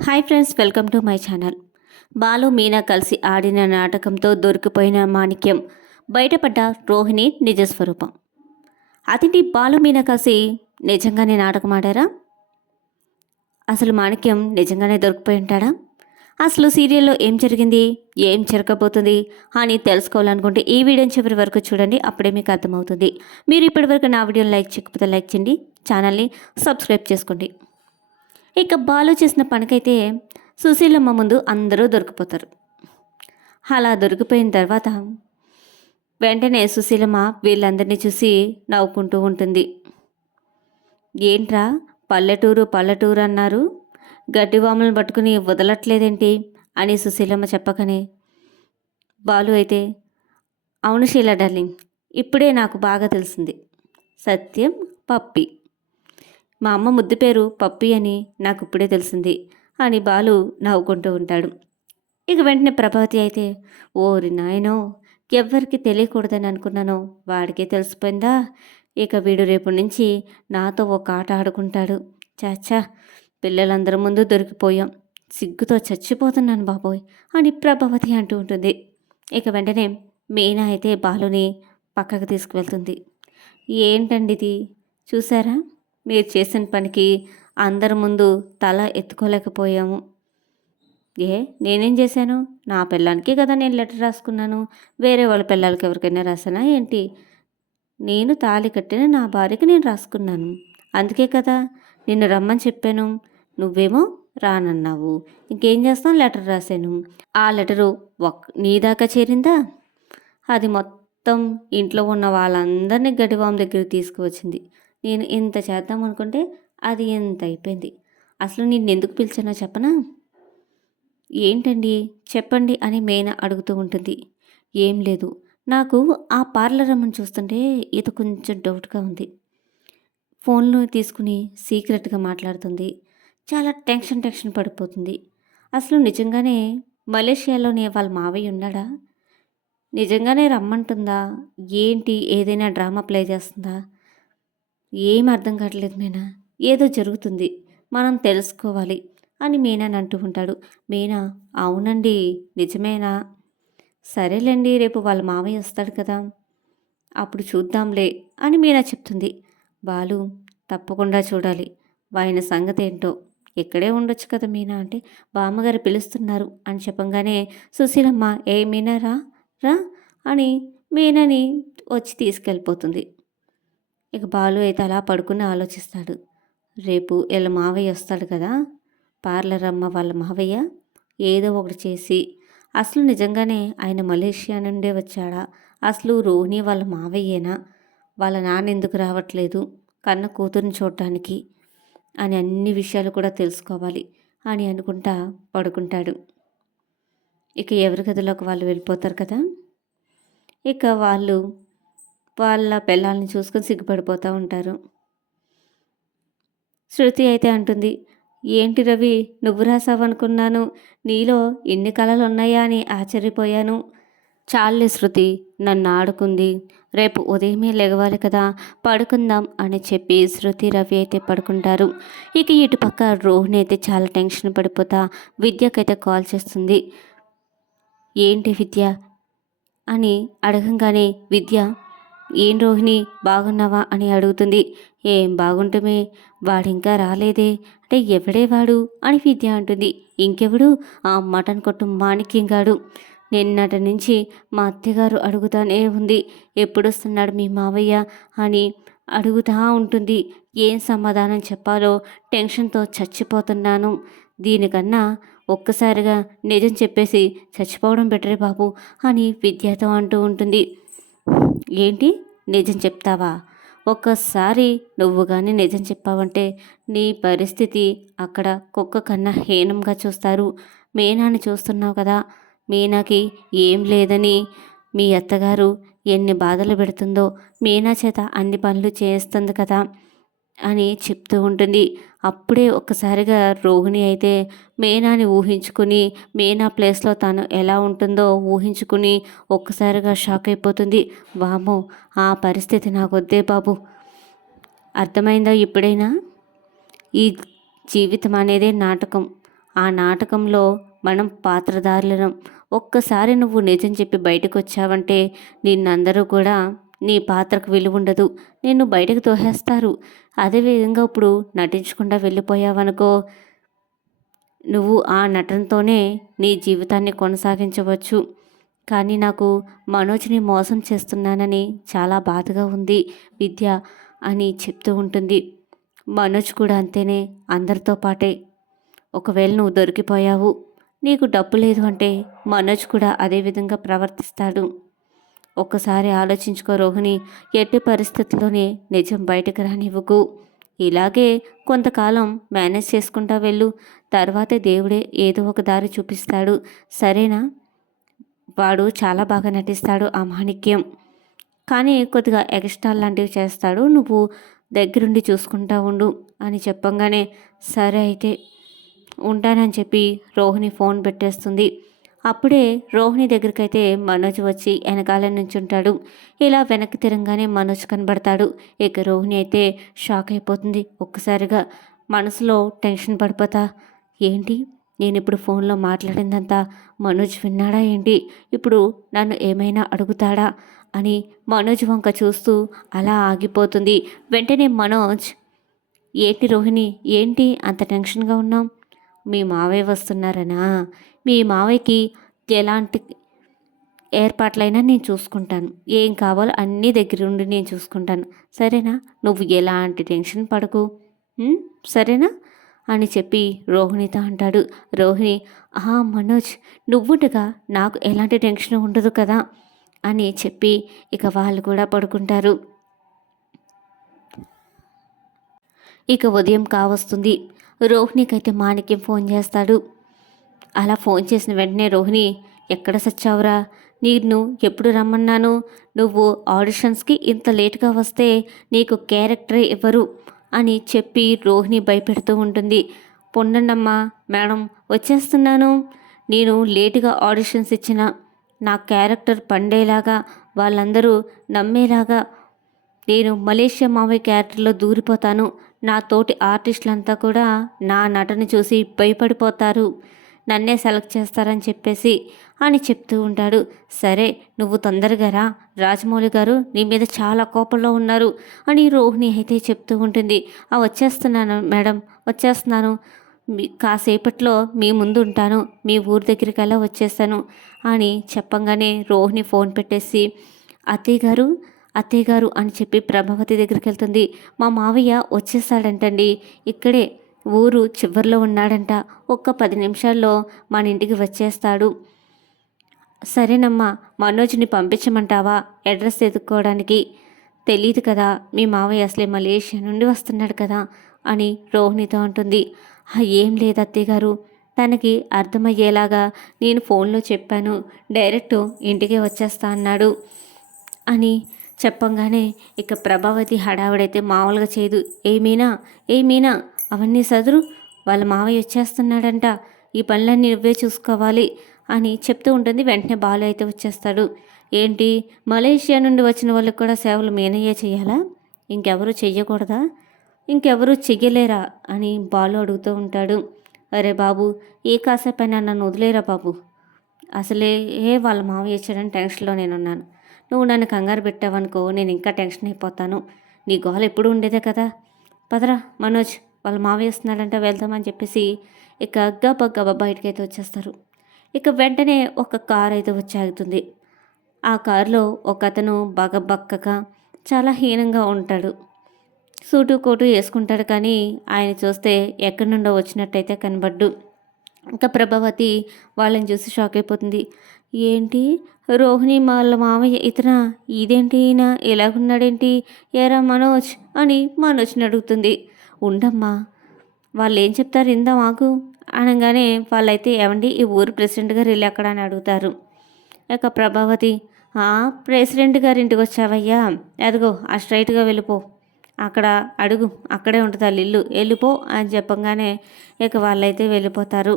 Hi friends welcome to my channel. Balu Meena కలిసి ఆడిన నాటకంతో దొరికిపోయిన మాణిక్యం బయటపడ్డ రోహిణి నిజస్వరూపం అతిని బాలు మీనా కలిసి నిజంగానే నాటకం ఆడారా? అసలు మాణిక్యం నిజంగానే దొరికిపోయి ఉంటాడా? అసలు సీరియల్లో ఏం జరిగింది ఏం జరగబోతుంది అని తెలుసుకోవాలనుకుంటే ఈ వీడియోని చివరి వరకు చూడండి అప్పుడే మీకు అర్థమవుతుంది. మీరు ఇప్పటివరకు నా వీడియోని లైక్ చేయకపోతే లైక్ చేయండి ఛానల్ని సబ్స్క్రైబ్ చేసుకోండి. ఇక బాలు చేసిన పనికైతే సుశీలమ్మ ముందు అందరూ దొరికిపోతారు. అలా దొరికిపోయిన తర్వాత వెంటనే సుశీలమ్మ వీళ్ళందరినీ చూసి నవ్వుకుంటూ ఉంటుంది. ఏంట్రా పల్లెటూరు పల్లెటూరు అన్నారు. గడ్డివాములను పట్టుకుని వదలట్లేదేంటి అని సుశీలమ్మ చెప్పకనే బాలు అయితే అవును శీల డార్లింగ్ ఇప్పుడే నాకు బాగా తెలిసింది. సత్యం పప్పి. మా అమ్మ ముద్దు పేరు పప్పి అని నాకు ఇప్పుడే తెలిసింది అని బాలు నవ్వుకుంటూ ఉంటాడు. ఇక వెంటనే ప్రభావతి అయితే ఓరి నాయనో ఎవ్వరికి తెలియకూడదని అనుకున్నానో వాడికే తెలిసిపోయిందా? ఇక వీడు రేపు నుంచి నాతో ఒక ఆట ఆడుకుంటాడు. చాచా పిల్లలందరి ముందు దొరికిపోయాం. సిగ్గుతో చచ్చిపోతున్నాను బాబోయ్ అని ప్రభావతి అంటూ ఉంటుంది. ఇక వెంటనే మీనా అయితే బాలుని పక్కకు తీసుకువెళ్తుంది. ఏంటండి ఇది? చూసారా మీరు చేసిన పనికి అందరి ముందు తల ఎత్తుకోలేకపోయాము. ఏ? నేనేం చేశాను? నా పిల్లానికి కదా నేను లెటర్ రాసుకున్నాను. వేరే వాళ్ళ పిల్లలకి ఎవరికైనా రాసానా ఏంటి? నేను తాళి కట్టిన నా భార్యకి నేను రాసుకున్నాను. అందుకే కదా నిన్ను రమ్మని చెప్పాను. నువ్వేమో రానన్నావు. ఇంకేం చేస్తాం? లెటర్ రాశాను. ఆ లెటరు ఒక్ నీ దాకా చేరిందా? అది మొత్తం ఇంట్లో ఉన్న వాళ్ళందరినీ గడివాం దగ్గర తీసుకువచ్చింది. నేను ఇంత చేద్దాం అనుకుంటే అది ఎంత అయిపోయింది? అసలు నేను ఎందుకు పిలిచానో చెప్పనా? ఏంటండి? చెప్పండి అని మేన అడుగుతూ ఉంటుంది. ఏం లేదు. నాకు ఆ పార్లర్ అమ్మని చూస్తుంటే ఇది కొంచెం డౌట్గా ఉంది. ఫోన్లో తీసుకుని సీక్రెట్గా మాట్లాడుతుంది. చాలా టెన్షన్ టెన్షన్ పడిపోతుంది. అసలు నిజంగానే మలేషియాలోనే వాళ్ళ మావయ్య ఉన్నాడా? నిజంగానే రమ్మంటుందా? ఏంటి? ఏదైనా డ్రామా ప్లే చేస్తుందా? ఏం అర్థం కావట్లేదు మీనా ఏదో జరుగుతుంది. మనం తెలుసుకోవాలి అని మీనా అంటూ ఉంటాడు. మీనా అవునండి. నిజమేనా? సరేలేండి రేపు వాళ్ళ మామయ్య వస్తాడు కదా. అప్పుడు చూద్దాంలే అని మీనా చెప్తుంది. బాలు తప్పకుండా చూడాలి. ఆయన సంగతి ఏంటో? ఇక్కడే ఉండొచ్చు కదా మీనా అంటే బామ్మగారు పిలుస్తున్నారు అని చెప్పంగానే సుశీలమ్మ ఏ మీనా రా? రా? అని మీనని వచ్చి తీసుకెళ్ళిపోతుంది. ఇక బాలు అయితే అలా పడుకుని ఆలోచిస్తాడు. రేపు వీళ్ళ మావయ్య వస్తాడు కదా? పార్లర్ అమ్మ వాళ్ళ మావయ్య ఏదో ఒకటి చేసి అసలు నిజంగానే ఆయన మలేషియా నుండే వచ్చాడా? అసలు రోహిణి వాళ్ళ మావయ్యేనా? వాళ్ళ నాన్న ఎందుకు రావట్లేదు? కన్న కూతురుని చూడటానికి అని అన్ని విషయాలు కూడా తెలుసుకోవాలి అని అనుకుంటా పడుకుంటాడు. ఇక ఎవరి గదిలోకి వాళ్ళు వెళ్ళిపోతారు కదా? ఇక వాళ్ళు వాళ్ళ పిల్లల్ని చూసుకొని సిగ్గుపడిపోతూ ఉంటారు. శృతి అయితే అంటుంది ఏంటి రవి నువ్వు రాసావనుకున్నాను. నీలో ఎన్ని కళలు ఉన్నాయా అని ఆశ్చర్యపోయాను. చాలే శృతి నన్ను ఆడుకుంది. రేపు ఉదయమే లెగవాలి కదా పడుకుందాం అని చెప్పి శృతి రవి అయితే పడుకుంటారు. ఇక ఇటుపక్క రోహిణి అయితే చాలా టెన్షన్ పడిపోతా విద్యకైతే కాల్ చేస్తుంది. ఏంటి విద్య? అని అడగంగానే విద్య ఏం రోహిణి బాగున్నావా? అని అడుగుతుంది. ఏం బాగుంటమే వాడింకా రాలేదే అంటే ఎవడే వాడు? అని విద్య అంటుంది. ఇంకెవడు? ఆ మటన్ కొట్టు మాణిక్యంగాడు. నిన్నటి నుంచి మా అత్తగారు అడుగుతానే ఉంది ఎప్పుడొస్తున్నాడు మీ మావయ్య? అని అడుగుతా ఉంటుంది. ఏం సమాధానం చెప్పాలో? టెన్షన్తో చచ్చిపోతున్నాను. దీనికన్నా ఒక్కసారిగా నిజం చెప్పేసి చచ్చిపోవడం బెటరే బాబు అని విద్యతో అంటూ ఉంటుంది. ఏంటి? నిజం చెప్తావా? ఒక్కసారి నువ్వు కానీ నిజం చెప్పావంటే నీ పరిస్థితి అక్కడ కుక్క కన్నా హీనంగా చూస్తారు. మీనాని చూస్తున్నావు కదా? మీనాకి ఏం లేదని మీ అత్తగారు ఎన్ని బాధలు పెడుతుందో మీనా చేత అన్ని పనులు చేస్తుంది కదా అని చెప్తూ ఉంటుంది. అప్పుడే ఒక్కసారిగా రోహిణి అయితే మీనాని ఊహించుకుని మీనా ప్లేస్లో తను ఎలా ఉంటుందో ఊహించుకుని ఒక్కసారిగా షాక్ అయిపోతుంది. వామో ఆ పరిస్థితి నాకు వద్దే బాబు. అర్థమైందా ఇప్పుడైనా? ఈ జీవితం అనేదే నాటకం. ఆ నాటకంలో మనం పాత్రధారులం ఒక్కసారి నువ్వు నిజం చెప్పి బయటకు వచ్చావంటే నిన్నందరూ కూడా నీ పాత్రకు విలువ ఉండదు నిన్ను బయటకు తోహేస్తారు అదేవిధంగా ఇప్పుడు నటించకుండా వెళ్ళిపోయావనుకో నువ్వు ఆ నటనతోనే నీ జీవితాన్ని కొనసాగించవచ్చు. కానీ నాకు మనోజ్ని మోసం చేస్తున్నానని చాలా బాధగా ఉంది విద్య అని చెప్తూ ఉంటుంది. మనోజ్ కూడా అంతేనే అందరితో పాటే. ఒకవేళ నువ్వు దొరికిపోయావు నీకు డబ్బు లేదు అంటే మనోజ్ కూడా అదే విధంగా ప్రవర్తిస్తాడు. ఒక్కసారి ఆలోచించుకో రోహిణి ఎట్టి పరిస్థితుల్లోనే నిజం బయటకు రానివ్వకు. ఇలాగే కొంతకాలం మేనేజ్ చేసుకుంటా వెళ్ళు. తర్వాతే దేవుడే ఏదో ఒక దారి చూపిస్తాడు. సరేనా? వాడు చాలా బాగా నటిస్తాడు ఆ మాణిక్యం. కానీ కొద్దిగా ఎక్స్ట్రా లాంటివి చేస్తాడు. నువ్వు దగ్గరుండి చూసుకుంటా ఉండు అని చెప్పంగానే సరే అయితే ఉంటానని చెప్పి రోహిణి ఫోన్ పెట్టేస్తుంది. అప్పుడే రోహిణి దగ్గరికైతే మనోజ్ వచ్చి వెనకాల నుంచుంటాడు. ఇలా వెనక్కి తిరంగానే మనోజ్ కనబడతాడు. ఇక రోహిణి అయితే షాక్ అయిపోతుంది ఒక్కసారిగా. మనసులో టెన్షన్ పడిపోతా ఏంటి? నేను ఇప్పుడు ఫోన్లో మాట్లాడిందంతా మనోజ్ విన్నాడా ఏంటి? ఇప్పుడు నన్ను ఏమైనా అడుగుతాడా? అని మనోజ్ వంక చూస్తూ అలా ఆగిపోతుంది. వెంటనే మనోజ్ ఏంటి రోహిణి? ఏంటి? అంత టెన్షన్గా ఉన్నాం? మీ మావయ్య వస్తున్నారనా? మీ మావయ్యకి ఎలాంటి ఏర్పాట్లైనా నేను చూసుకుంటాను. ఏం కావాలో అన్నీ దగ్గర ఉండి నేను చూసుకుంటాను. సరేనా? నువ్వు ఎలాంటి టెన్షన్ పడకు. సరేనా? అని చెప్పి రోహిణితో అంటాడు. రోహిణి ఆ మనోజ్ నువ్వుండగా నాకు ఎలాంటి టెన్షన్ ఉండదు కదా అని చెప్పి ఇక వాళ్ళు కూడా పడుకుంటారు. ఇక ఉదయం కావస్తుంది. రోహిణికైతే మాణిక్యం ఫోన్ చేస్తాడు. అలా ఫోన్ చేసిన వెంటనే రోహిణి ఎక్కడ సచ్చావురా? నేను ఎప్పుడు రమ్మన్నాను? నువ్వు ఆడిషన్స్కి ఇంత లేటుగా వస్తే నీకు క్యారెక్టర్ ఇవ్వరు అని చెప్పి రోహిణి భయపెడుతూ ఉంటుంది. పొండండమ్మా మేడం వచ్చేస్తున్నాను. నేను లేటుగా ఆడిషన్స్ ఇచ్చిన. నా క్యారెక్టర్ పండేలాగా వాళ్ళందరూ నమ్మేలాగా. నేను మలేషియా మావయ్య క్యారెక్టర్లో దూరిపోతాను. నా తోటి ఆర్టిస్టులంతా కూడా నా నటన చూసి భయపడిపోతారు. నన్నే సెలెక్ట్ చేస్తారని చెప్పేసి అని చెప్తూ ఉంటాడు. సరే నువ్వు తొందరగా రా. రాజమౌళి గారు నీ మీద చాలా కోపంలో ఉన్నారు అని రోహిణి అయితే చెప్తూ ఉంటుంది. ఆ వచ్చేస్తున్నాను మేడం వచ్చేస్తున్నాను. కాసేపట్లో మీ ముందు ఉంటాను. మీ ఊరి దగ్గరికి వెళ్ళా వచ్చేస్తాను అని చెప్పంగానే రోహిణి ఫోన్ పెట్టేసి అత్తయ్య గారు అత్తయ్య గారు అని చెప్పి ప్రభావతి దగ్గరికి వెళ్తుంది. మా మావయ్య వచ్చేసాడంటండి ఇక్కడే ఊరు చివర్లో ఉన్నాడంట. ఒక్క పది నిమిషాల్లో మన ఇంటికి వచ్చేస్తాడు. సరేనమ్మా మనోజ్ని పంపించమంటావా? అడ్రస్ ఎదుక్కోవడానికి తెలియదు కదా మీ మావయ్య అసలే మలేషియా నుండి వస్తున్నాడు కదా అని రోహిణితో అంటుంది. ఏం లేదు అత్తయ్య గారు. తనకి అర్థమయ్యేలాగా నేను ఫోన్లో చెప్పాను. డైరెక్ట్ ఇంటికే వచ్చేస్తా అన్నాడు అని చెప్పంగానే ఇక ప్రభావతి హడావిడైతే మామూలుగా చేయదు. ఏమీనా? ఏమీనా? అవన్నీ సదురు వాళ్ళ మావయ్య వచ్చేస్తున్నాడంట. ఈ పనులన్నీ నువ్వే చూసుకోవాలి అని చెప్తూ ఉంటుంది. వెంటనే బాలు అయితే వచ్చేస్తాడు. ఏంటి? మలేషియా నుండి వచ్చిన వాళ్ళకి కూడా సేవలు మేనయ్యే చేయాలా ఇంకెవరు చెయ్యకూడదా? ఇంకెవరూ చెయ్యలేరా? అని బాలు అడుగుతూ ఉంటాడు. అరే బాబు ఏ కాసేపైనా నన్ను వదిలేరా బాబు? అసలే ఏ వాళ్ళ మావయ్య ఇచ్చాడని టెన్షన్లో నేనున్నాను. నువ్వు నన్ను కంగారు పెట్టావనుకో నేను ఇంకా టెన్షన్ అయిపోతాను. నీ గోల ఎప్పుడు ఉండేదే కదా? పదరా మనోజ్. వాళ్ళ మావయ్య వస్తున్నాడంట వెళ్దామని చెప్పేసి ఇక గబ్బ బయటకు అయితే వచ్చేస్తారు. ఇక వెంటనే ఒక కార్ అయితే వచ్చి ఆగుతుంది. ఆ కారులో ఒక అతను బాగా బక్కగా చాలా హీనంగా ఉంటాడు. సూటు కోటు వేసుకుంటాడు కానీ ఆయన చూస్తే ఎక్కడి నుండో వచ్చినట్టయితే కనబడ్డు. ఇంకా ప్రభావతి వాళ్ళని చూసి షాక్ అయిపోతుంది. ఏంటి? రోహిణి వాళ్ళ మామయ్య ఇతన? ఇదేంటి ఈయన? ఎలాగున్నాడేంటి? ఏరా మనోజ్? అని మనోజ్ని అడుగుతుంది. ఉండమ్మా. వాళ్ళు ఏం చెప్తారు ఇందా మాకు అనగానే వాళ్ళైతే ఏమండి ఈ ఊరు ప్రెసిడెంట్ గారు వెళ్ళి అక్కడ అని అడుగుతారు. ఇక ప్రభావతి ప్రెసిడెంట్ గారి ఇంటికి వచ్చావయ్యా. అదిగో ఆ స్ట్రైట్గా వెళ్ళిపో. అక్కడ అడుగు అక్కడే ఉంటుంది వాళ్ళ ఇల్లు. వెళ్ళిపో అని చెప్పంగానే ఇక వాళ్ళైతే వెళ్ళిపోతారు.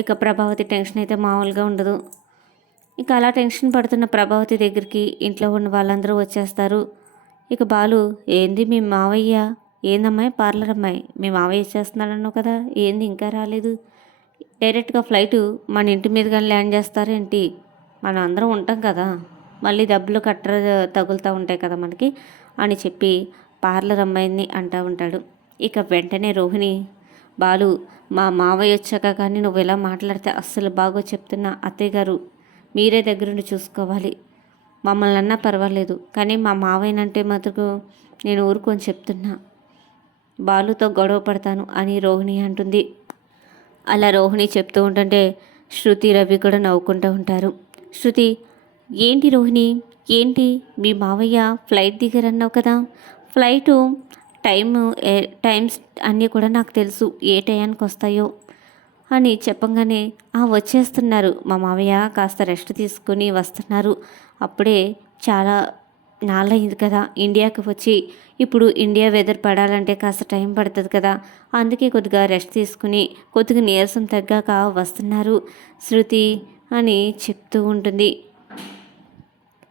ఇక ప్రభావతి టెన్షన్ అయితే మామూలుగా ఉండదు. ఇక అలా టెన్షన్ పడుతున్న ప్రభావతి దగ్గరికి ఇంట్లో ఉన్న వాళ్ళందరూ వచ్చేస్తారు. ఇక బాలు ఏంది మీ మావయ్య? ఏందమ్మాయి పార్లర్ అమ్మాయి మీ మావయ్య చేస్తున్నాడన్నావు కదా? ఏంది ఇంకా రాలేదు? డైరెక్ట్గా ఫ్లైట్ మన ఇంటి మీద కానీ ల్యాండ్ చేస్తారేంటి? మనం అందరం ఉంటాం కదా. మళ్ళీ డబ్బులు కట్ట తగులుతూ ఉంటాయి కదా మనకి అని చెప్పి పార్లర్ అమ్మాయిని అంటూ ఉంటాడు. ఇక వెంటనే రోహిణి బాలు మా మావయ్య వచ్చాక కానీ నువ్వు ఇలా మాట్లాడితే అస్సలు బాగో చెప్తున్నా అత్తయ్య గారు. మీరే దగ్గరుండి చూసుకోవాలి. మమ్మల్ని అన్నా పర్వాలేదు కానీ మా మావయ్యనంటే మాత్రం నేను ఊరుకొని చెప్తున్నా. బాలుతో గొడవ పడతాను అని రోహిణి అంటుంది. అలా రోహిణి చెప్తూ ఉంటుంటే శృతి రవి కూడా నవ్వుకుంటూ ఉంటారు. శృతి ఏంటి రోహిణి? ఏంటి? మీ మావయ్య ఫ్లైట్ దిగరన్నావు కదా? ఫ్లైటు టైము టైమ్స్ అన్నీ కూడా నాకు తెలుసు. ఏ టయానికి వస్తాయో? అని చెప్పంగానే ఆ వచ్చేస్తున్నారు. మా మావయ్య కాస్త రెస్ట్ తీసుకుని వస్తున్నారు. అప్పుడే చాలా నాలయ్యింది కదా. ఇండియాకి వచ్చి ఇప్పుడు ఇండియా వెదర్ పడాలంటే కాస్త టైం పడుతుంది కదా. అందుకే కొద్దిగా రెస్ట్ తీసుకుని కొద్దిగా నీరసం తగ్గాక వస్తున్నారు శృతి అని చెప్తూ ఉంటుంది.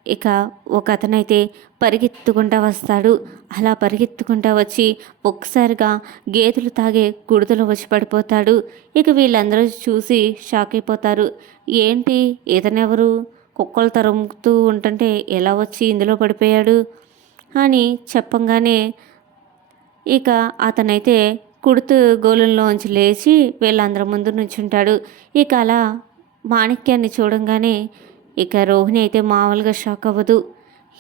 ఇక ఒక అతనైతే పరిగెత్తుకుంటా వస్తాడు. అలా పరిగెత్తుకుంటా వచ్చి ఒక్కసారిగా గేదెలు తాగే గుడితలో వచ్చి పడిపోతాడు. ఇక వీళ్ళందరూ చూసి షాక్ అయిపోతారు. ఏంటి? ఇతనెవరు? కుక్కలు తరుముతూ ఉంటుంటే ఎలా వచ్చి ఇందులో పడిపోయాడు? అని చెప్పంగానే ఇక అతనైతే కుడుతు గోళంలోంచి లేచి వీళ్ళందరి ముందు నుంచుంటాడు. ఇక అలా మాణిక్యాన్ని చూడంగానే ఇక రోహిణి అయితే మామూలుగా షాక్ అవ్వదు.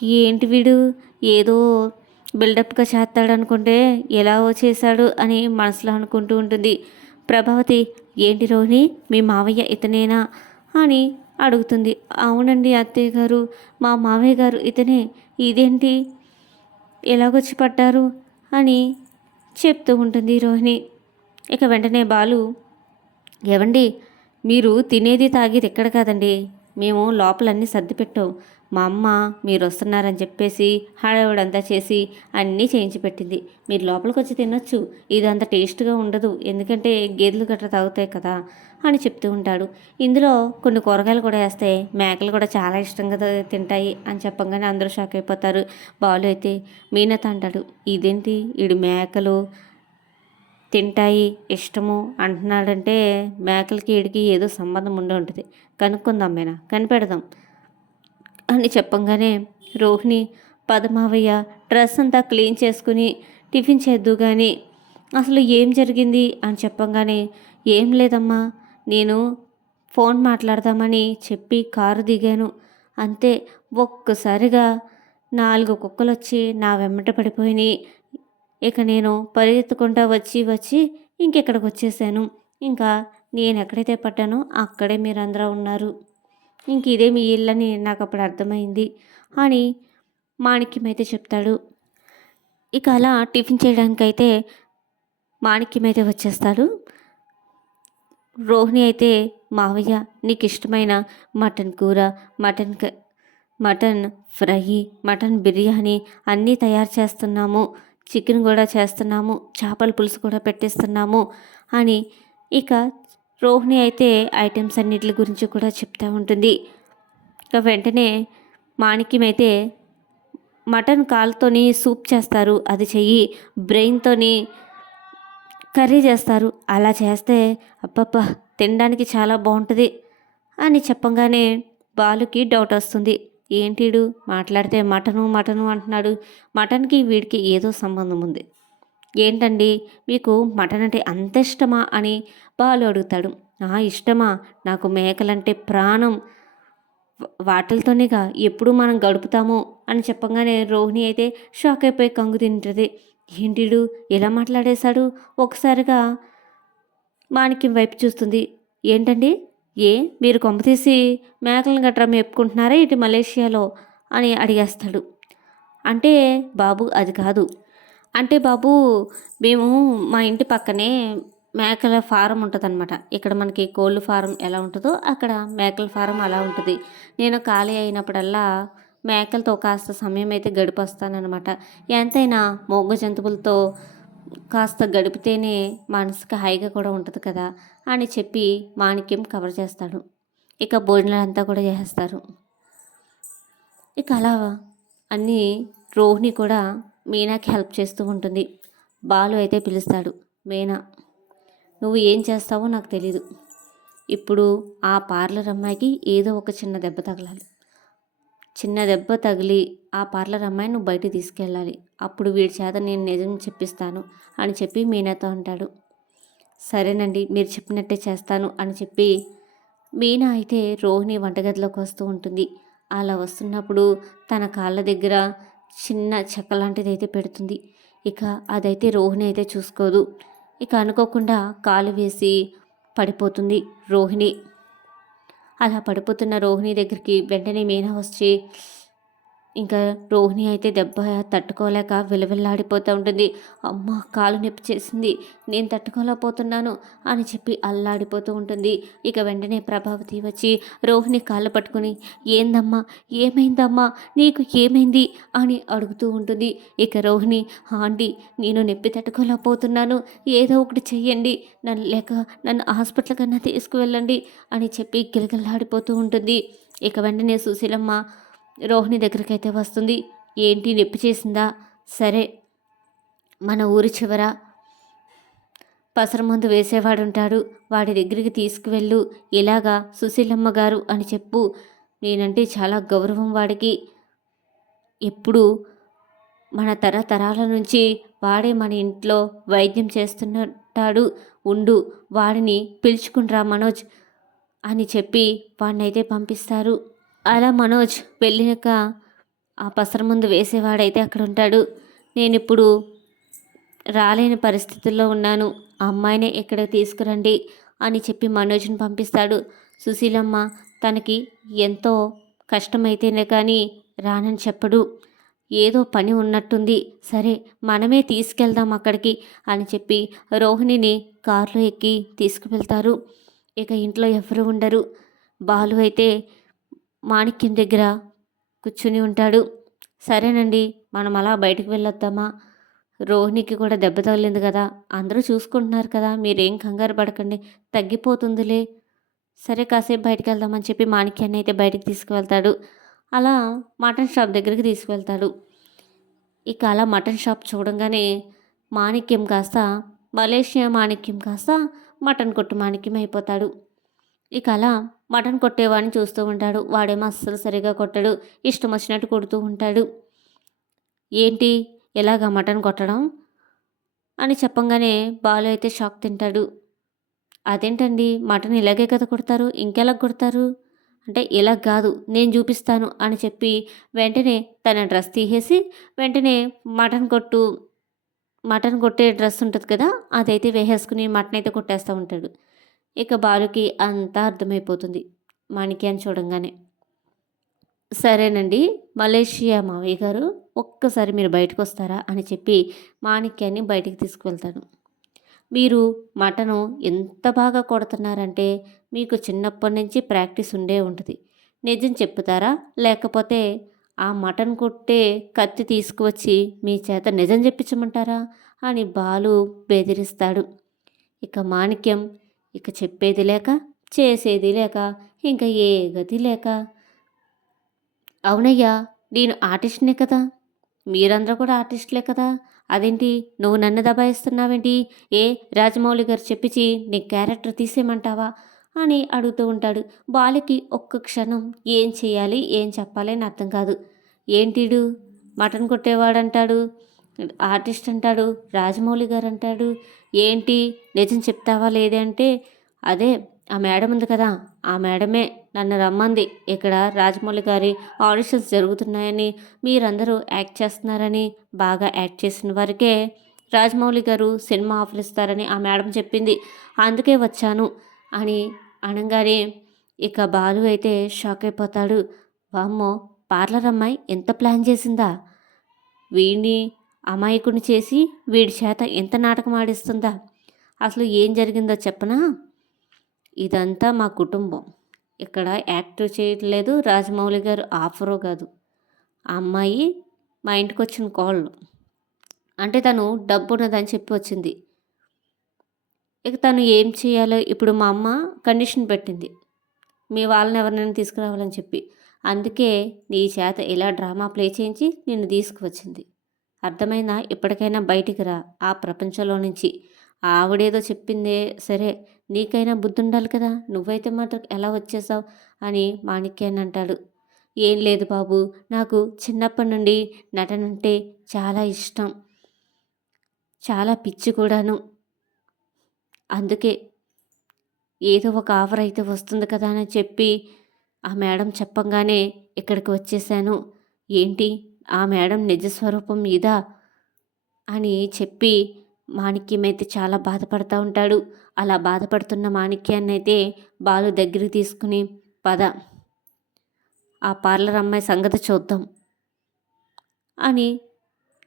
ఏంటి వీడు? ఏదో బిల్డప్గా చేస్తాడనుకుంటే ఎలా చేశాడు అని మనసులో అనుకుంటూ ఉంటుంది. ప్రభావతి ఏంటి రోహిణి? మీ మావయ్య ఇతనేనా? అని అడుగుతుంది. అవునండి అత్తయ్య గారు మా మావయ్య గారు ఇతనే. ఇదేంటి? ఎలాగొచ్చి పడ్డారు అని చెప్తూ ఉంటుంది రోహిణి. ఇక వెంటనే బాలు ఏవండి మీరు తినేది తాగేది ఎక్కడ కాదండి. మేము లోపలన్నీ సర్ది పెట్టాం. మా అమ్మ మీరు వస్తున్నారని చెప్పేసి హడావిడంతా చేసి అన్నీ చేయించి పెట్టింది. మీరు లోపలికి వచ్చి తినొచ్చు. ఇది అంత టేస్ట్గా ఉండదు. ఎందుకంటే గేదెలు గట్రా తాగుతాయి కదా. అని చెప్తూ ఉంటాడు. ఇందులో కొన్ని కూరగాయలు కూడా వేస్తే మేకలు కూడా చాలా ఇష్టంగా తింటాయి అని చెప్పంగానే అందరూ షాక్ అయిపోతారు. బాలు అయితే మీనత అంటాడు. ఇదేంటి? ఇడు మేకలు తింటాయి ఇష్టము అంటున్నాడంటే మేకలకి వీడికి ఏదో సంబంధం ఉండి ఉంటుంది. కనుక్కుందాం మేనా? కనిపెడదాం అని చెప్పంగానే రోహిణి పదమావయ్య డ్రెస్ అంతా క్లీన్ చేసుకుని టిఫిన్ చేద్దు కానీ అసలు ఏం జరిగింది? అని చెప్పంగానే ఏం లేదమ్మా నేను ఫోన్ మాట్లాడదామని చెప్పి కారు దిగాను. అంతే ఒక్కసారిగా నాలుగు కుక్కలు వచ్చి నా వెంబట పడిపోయినాయి. ఇక నేను పరిగెత్తుకుంటా వచ్చి వచ్చి ఇంకెక్కడికి వచ్చేసాను ఇంకా నేను ఎక్కడైతే పడ్డానో అక్కడే మీరందరూ ఉన్నారు. ఇంక ఇదే మీ ఇల్లని నాకు అప్పుడు అర్థమైంది. అని మాణిక్యం అయితే చెప్తాడు. ఇక అలా టిఫిన్ చేయడానికైతే మాణిక్యం అయితే వచ్చేస్తాడు. రోహిణి అయితే మావయ్య నీకు ఇష్టమైన మటన్ కూర మటన్ క- మటన్ ఫ్రై మటన్ బిర్యానీ అన్నీ తయారు చేస్తున్నాము. చికెన్ కూడా చేస్తున్నాము. చేపల పులుసు కూడా పెట్టిస్తున్నాము అని ఇక రోహిణి అయితే ఐటమ్స్ అన్నిటి గురించి కూడా చెప్తూ ఉంటుంది. ఇక వెంటనే మాణిక్యం అయితే మటన్ కాలుతోని సూప్ చేస్తారు అది చెయ్యి. బ్రెయిన్తోని కర్రీ చేస్తారు. అలా చేస్తే అప్పప్ప తినడానికి చాలా బాగుంటుంది అని చెప్పంగానే బాలుకి డౌట్ వస్తుంది. ఏంటిడు మాట్లాడితే మటను మటను అంటున్నాడు. మటన్కి వీడికి ఏదో సంబంధం ఉంది. ఏంటండి? మీకు మటన్ అంటే అంత ఇష్టమా అని బాలు అడుగుతాడు. ఆ ఇష్టమా? నాకు మేకలంటే ప్రాణం. వాటిలతోనేగా ఎప్పుడు మనం గడుపుతాము అని చెప్పంగానే రోహిణి అయితే షాక్ అయిపోయి కంగు తింటుంది. ఏంటిడు? ఎలా మాట్లాడేశాడు? ఒకసారిగా మాణిక్యం వైపు చూస్తుంది. ఏంటండి? ఏ? మీరు కొంపతీసి మేకలను గట్రా మేపుకుంటున్నారా ఇటు మలేషియాలో? అని అడిగేస్తాడు. అంటే బాబు అది కాదు. అంటే బాబు మేము మా ఇంటి పక్కనే మేకల ఫారం ఉంటుందన్నమాట. ఇక్కడ మనకి కోళ్ళు ఫారం ఎలా ఉంటుందో అక్కడ మేకల ఫారం అలా ఉంటుంది. నేను ఖాళీ అయినప్పుడల్లా మేకలతో కాస్త సమయం అయితే గడిపొస్తానమాట ఎంతైనా మొగ్గు జంతువులతో కాస్త గడిపితేనే మనసుకి హాయిగా కూడా ఉంటుంది కదా అని చెప్పి మాణిక్యం కవర్ చేస్తాడు. ఇక భోజనాలంతా కూడా చేస్తారు ఇక అలా అన్నీ రోహిణి కూడా మీనాకి హెల్ప్ చేస్తూ ఉంటుంది. బాలు అయితే పిలుస్తాడు మీనా నువ్వు ఏం చేస్తావో నాకు తెలీదు. ఇప్పుడు ఆ పార్లర్ అమ్మాయికి ఏదో ఒక చిన్న దెబ్బ తగలాలి. చిన్న దెబ్బ తగిలి ఆ పార్లర్ అమ్మాయిని నువ్వు తీసుకెళ్ళాలి. అప్పుడు వీడి చేత నేను నిజం చెప్పిస్తాను అని చెప్పి మీనాతో అంటాడు. సరేనండి మీరు చెప్పినట్టే చేస్తాను అని చెప్పి మీనా అయితే రోహిణి వంటగదిలోకి వస్తూ ఉంటుంది. అలా వస్తున్నప్పుడు తన కాళ్ళ దగ్గర చిన్న చెక్క లాంటిది అయితే పెడుతుంది. ఇక అదైతే రోహిణి అయితే చూసుకోదు. ఇక అనుకోకుండా కాలు వేసి పడిపోతుంది రోహిణి. అలా పడిపోతున్న రోహిణి దగ్గరికి వెంటనే మీనా వచ్చి ఇంకా రోహిణి అయితే దెబ్బ తట్టుకోలేక విలవిల్లాడిపోతూ ఉంటుంది. అమ్మ కాలు నొప్పి చేసింది. నేను తట్టుకోలేకపోతున్నాను అని చెప్పి అల్లాడిపోతూ ఉంటుంది. ఇక వెంటనే ప్రభావతి వచ్చి రోహిణి కాళ్ళు పట్టుకుని ఏందమ్మా? ఏమైందమ్మా? నీకు ఏమైంది? అని అడుగుతూ ఉంటుంది. ఇక రోహిణి ఆంటీ నేను నొప్పి తట్టుకోలేకపోతున్నాను. ఏదో ఒకటి చెయ్యండి. నన్ను లేక నన్ను హాస్పిటల్ కన్నా తీసుకువెళ్ళండి అని చెప్పి గిలగిల్లాడిపోతూ ఉంటుంది. ఇక వెంటనే సుశీలమ్మ రోహిణి దగ్గరికైతే వస్తుంది. ఏంటి? నొప్పి చేసిందా? సరే. మన ఊరి చివర పసర ముందు వేసేవాడు ఉంటాడు వాడి దగ్గరికి తీసుకువెళ్ళు. ఇలాగా సుశీలమ్మ గారు అని చెప్పు. నేనంటే చాలా గౌరవం వాడికి. ఎప్పుడు మన తరతరాల నుంచి వాడే మన ఇంట్లో వైద్యం చేస్తున్నట్టాడు ఉండు వాడిని పిలుచుకుండ్రా మనోజ్ అని చెప్పి వాడినైతే పంపిస్తారు. అలా మనోజ్ వెళ్ళాక ఆ పసర ముందు వేసేవాడైతే అక్కడ ఉంటాడు. నేను ఇప్పుడు రాలేని పరిస్థితుల్లో ఉన్నాను. ఆ అమ్మాయినే ఇక్కడ తీసుకురండి అని చెప్పి మనోజ్ని పంపిస్తాడు. సుశీలమ్మ తనకి ఎంతో కష్టమైతేనే కానీ రానని చెప్పడు. ఏదో పని ఉన్నట్టుంది. సరే మనమే తీసుకెళ్దాం అక్కడికి అని చెప్పి రోహిణిని కారులో ఎక్కి తీసుకువెళ్తారు. ఇక ఇంట్లో ఎవరు ఉండరు. బాలు అయితే మాణిక్యం దగ్గర కూర్చుని ఉంటాడు. సరేనండి మనం అలా బయటకు వెళ్ళొద్దామా? రోహిణికి కూడా దెబ్బ తగిలింది కదా అందరూ చూసుకుంటున్నారు కదా మీరేం కంగారు పడకండి తగ్గిపోతుందిలే. సరే కాసేపు బయటకు వెళ్దామని చెప్పి మాణిక్యాన్ని అయితే బయటికి తీసుకువెళ్తాడు. అలా మటన్ షాప్ దగ్గరికి తీసుకువెళ్తాడు. ఇక అలా మటన్ షాప్ చూడంగానే మాణిక్యం కాస్త మలేషియా మాణిక్యం కాస్త మటన్ కొట్టు మాణిక్యం అయిపోతాడు. ఇక అలా మటన్ కొట్టేవాడిని చూస్తూ ఉంటాడు. వాడేమో అస్సలు సరిగా కొట్టడు. ఇష్టం వచ్చినట్టు కొడుతూ ఉంటాడు. ఏంటి? ఎలాగా మటన్ కొట్టడం? అని చెప్పంగానే బాలు అయితే షాక్ తింటాడు. అదేంటండి? మటన్ ఇలాగే కదా కొడతారు? ఇంకెలా కొడతారు? అంటే ఇలా కాదు. నేను చూపిస్తాను అని చెప్పి వెంటనే తన డ్రెస్ తీసేసి వెంటనే మటన్ కొట్టు మటన్ కొట్టే డ్రెస్ ఉంటుంది కదా అదైతే వేసేసుకుని మటన్ అయితే కొట్టేస్తూ ఉంటాడు. ఇక బాలుకి అంతా అర్థమైపోతుంది. మాణిక్యాన్ని చూడంగానే. సరేనండి మలేషియా మావయ్య గారు ఒక్కసారి మీరు బయటకు వస్తారా అని చెప్పి మాణిక్యాన్ని బయటికి తీసుకువెళ్తాను. మీరు మటను ఎంత బాగా కొడుతున్నారంటే మీకు చిన్నప్పటి నుంచి ప్రాక్టీస్ ఉండే ఉంటుంది. నిజం చెప్తారా? లేకపోతే ఆ మటన్ కొట్టే కత్తి తీసుకువచ్చి మీ చేత నిజం చెప్పించమంటారా? అని బాలు బెదిరిస్తాడు. ఇక మాణిక్యం ఇక చెప్పేది లేక చేసేది లేక ఇంకా ఏ గతి లేక. అవునయ్యా నేను ఆర్టిస్ట్నే కదా. మీరందరూ కూడా ఆర్టిస్ట్లే కదా. అదేంటి నువ్వు నన్ను దబాయిస్తున్నావేంటి? ఏ రాజమౌళి గారు చెప్పించి నీ క్యారెక్టర్ తీసేయమంటావా? అని అడుగుతూ ఉంటాడు. బాలికి ఒక్క క్షణం ఏం చేయాలి ఏం చెప్పాలి అని అర్థం కాదు. ఏంటిడు మటన్ కొట్టేవాడంటాడు. ఆర్టిస్ట్ అంటాడు రాజమౌళి గారు అంటాడు ఏంటి నిజం చెప్తావా లేదంటే అదే ఆ మేడం ఉంది కదా ఆ మేడమే నన్ను రమ్మంది. ఇక్కడ రాజమౌళి గారి ఆడిషన్స్ జరుగుతున్నాయని మీరందరూ యాక్ట్ చేస్తున్నారని బాగా యాక్ట్ చేసిన వారికే రాజమౌళి గారు సినిమా ఆఫర్ ఇస్తారని ఆ మేడం చెప్పింది. అందుకే వచ్చాను అని అనగానే ఇక బాలు అయితే షాక్ అయిపోతాడు. వామ్మో పార్లర్ అమ్మాయి ఎంత ప్లాన్ చేసిందా? వీణి అమాయకుని చేసి వీడి చేత ఎంత నాటకం ఆడిస్తుందా? అసలు ఏం జరిగిందో చెప్పనా? ఇదంతా మా కుటుంబం. ఇక్కడ యాక్ట్ చేయట్లేదు రాజమౌళి గారు ఆఫరు కాదు. ఆ అమ్మాయి మా ఇంటికి వచ్చిన కోళ్ళు. అంటే తను డబ్బు ఉన్నదని చెప్పి వచ్చింది. ఇక తను ఏం చేయాలో ఇప్పుడు మా అమ్మ కండిషన్ పెట్టింది. మీ వాళ్ళని ఎవరినైనా తీసుకురావాలని చెప్పి. అందుకే నీ చేత ఇలా డ్రామా ప్లే చేయించి నిన్ను తీసుకువచ్చింది. అర్థమైనా ఇప్పటికైనా బయటికి రా. ఆ ప్రపంచంలో నుంచి. ఆవిడేదో చెప్పిందే సరే నీకైనా బుద్ధి ఉండాలి కదా. నువ్వైతే మాత్రం ఎలా వచ్చేసావు? అని మాణిక్యాన్ని అంటాడు. ఏం లేదు బాబు నాకు చిన్నప్పటి నుండి నటన అంటే చాలా ఇష్టం. చాలా పిచ్చి కూడాను. అందుకే ఏదో ఒక ఆఫర్ అయితే వస్తుంది కదా అని చెప్పి ఆ మేడం చెప్పంగానే ఇక్కడికి వచ్చేసాను. ఏంటి? ఆ మేడం నిజస్వరూపం ఇదా అని చెప్పి మాణిక్యం అయితే చాలా బాధపడుతూ ఉంటాడు. అలా బాధపడుతున్న మాణిక్యాన్ని అయితే బాలు దగ్గరికి తీసుకుని పద ఆ పార్లర్ అమ్మాయి సంగతి చూద్దాం అని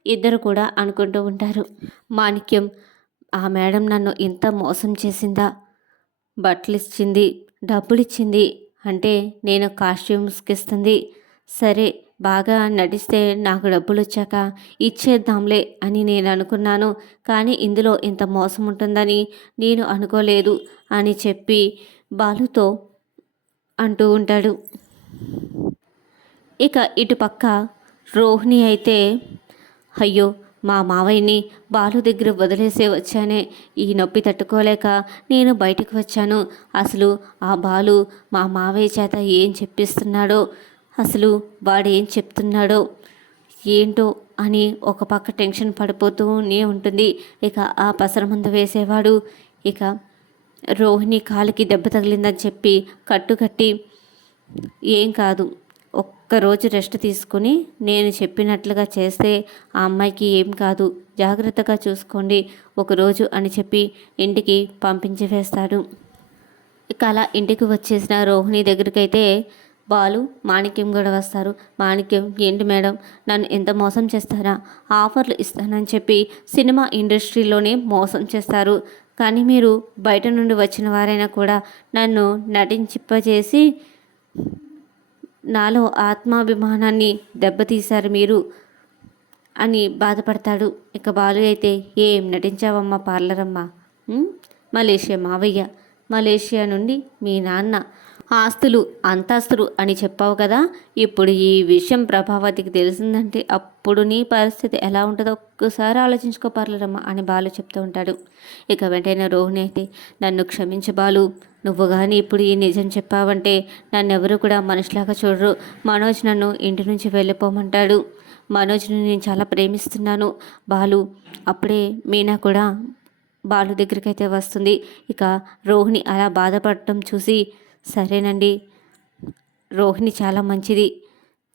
ఇద్దరు కూడా అనుకుంటూ ఉంటారు. మాణిక్యం ఆ మేడం నన్ను ఇంత మోసం చేసిందా? బట్టలు ఇచ్చింది డబ్బులు ఇచ్చింది అంటే నేను కాస్ట్యూమ్స్కి ఇస్తుంది సరే బాగా నటిస్తే నాకు డబ్బులు వచ్చాక ఇచ్చేద్దాంలే అని నేను అనుకున్నాను. కానీ ఇందులో ఇంత మోసం ఉంటుందని నేను అనుకోలేదు అని చెప్పి బాలుతో అంటూ ఉంటాడు. ఇక ఇటుపక్క రోహిణి అయితే అయ్యో మా మావయ్యని బాలు దగ్గర వదిలేసే వచ్చానే. ఈ నొప్పి తట్టుకోలేక నేను బయటకు వచ్చాను. అసలు ఆ బాలు మా మావయ్య చేత ఏం చెప్పిస్తున్నాడో అసలు వాడేం చెప్తున్నాడో ఏంటో అని ఒక పక్క టెన్షన్ పడిపోతూనే ఉంటుంది. ఇక ఆ పసరమందు వేసేవాడు. ఇక రోహిణి కాలికి దెబ్బ తగిలిందని చెప్పి కట్టుకట్టి ఏం కాదు ఒక్కరోజు రెస్ట్ తీసుకుని నేను చెప్పినట్లుగా చేస్తే ఆ అమ్మాయికి ఏం కాదు జాగ్రత్తగా చూసుకోండి ఒకరోజు అని చెప్పి ఇంటికి పంపించి వేస్తాడు. ఇక అలా ఇంటికి వచ్చేసిన రోహిణి దగ్గరికైతే బాలు మాణిక్యం కూడా వస్తారు. మాణిక్యం ఏంటి మేడం? నన్ను ఎంత మోసం చేస్తారా? ఆఫర్లు ఇస్తానని చెప్పి సినిమా ఇండస్ట్రీలోనే మోసం చేస్తారు. కానీ మీరు బయట నుండి వచ్చిన వారైనా కూడా నన్ను నటించిప్పచేసి నాలో ఆత్మాభిమానాన్ని దెబ్బతీశారు మీరు అని బాధపడతాడు. ఇక బాలు అయితే ఏం నటించావమ్మా పార్లరమ్మ? మలేషియా మావయ్య. మలేషియా నుండి మీ నాన్న ఆస్తులు అంతస్తులు అని చెప్పావు కదా? ఇప్పుడు ఈ విషయం ప్రభావతికి తెలిసిందంటే అప్పుడు నీ పరిస్థితి ఎలా ఉంటుందో ఒక్కసారి ఆలోచించుకో పర్లేరమ్మా అని బాలు చెప్తూ ఉంటాడు. ఇక వెంటనే రోహిణి అయితే నన్ను క్షమించు బాలు. నువ్వు కానీ ఇప్పుడు ఈ నిజం చెప్పావంటే నన్ను ఎవరు కూడా మనుషులాగా చూడరు. మనోజ్ నన్ను ఇంటి నుంచి వెళ్ళిపోమంటాడు. మనోజ్ని నేను చాలా ప్రేమిస్తున్నాను. బాలు అప్పుడే మీనా కూడా బాలు దగ్గరికి అయితే వస్తుంది. ఇక రోహిణి అలా బాధపడటం చూసి సరేనండి. రోహిణి చాలా మంచిది.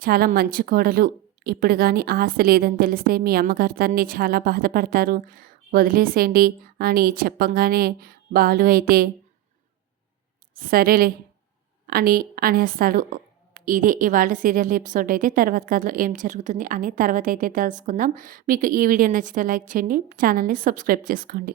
చాలా మంచి కోడలు. ఇప్పుడు కానీ ఆస్తి లేదని తెలిస్తే మీ అమ్మగారు తన్ని చాలా బాధపడతారు. వదిలేసేయండి అని చెప్పంగానే బాలు అయితే సరేలే అని అనేస్తాడు. ఇదే ఇవాళ సీరియల్ ఎపిసోడ్ అయితే తర్వాత కథలో ఏం జరుగుతుంది అని తర్వాత అయితే తెలుసుకుందాం. మీకు ఈ వీడియో నచ్చితే లైక్ చేయండి. ఛానల్ని సబ్స్క్రైబ్ చేసుకోండి.